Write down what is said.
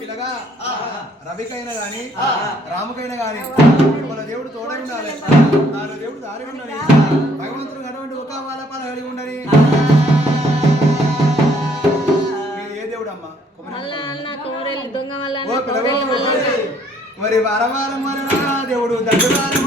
పిల్లగా రవికైనా గాని రాముకైనా గాని మన దేవుడు తోడై ఉండాలి. నాలో దేవుడు దారి ఉండాలి. భగవంతుడు అటువంటి ఒక వాలపాల కలిగి ఉండని. ఏ దేవుడు అమ్మా? మరి వారం వారం దేవుడు దండవారం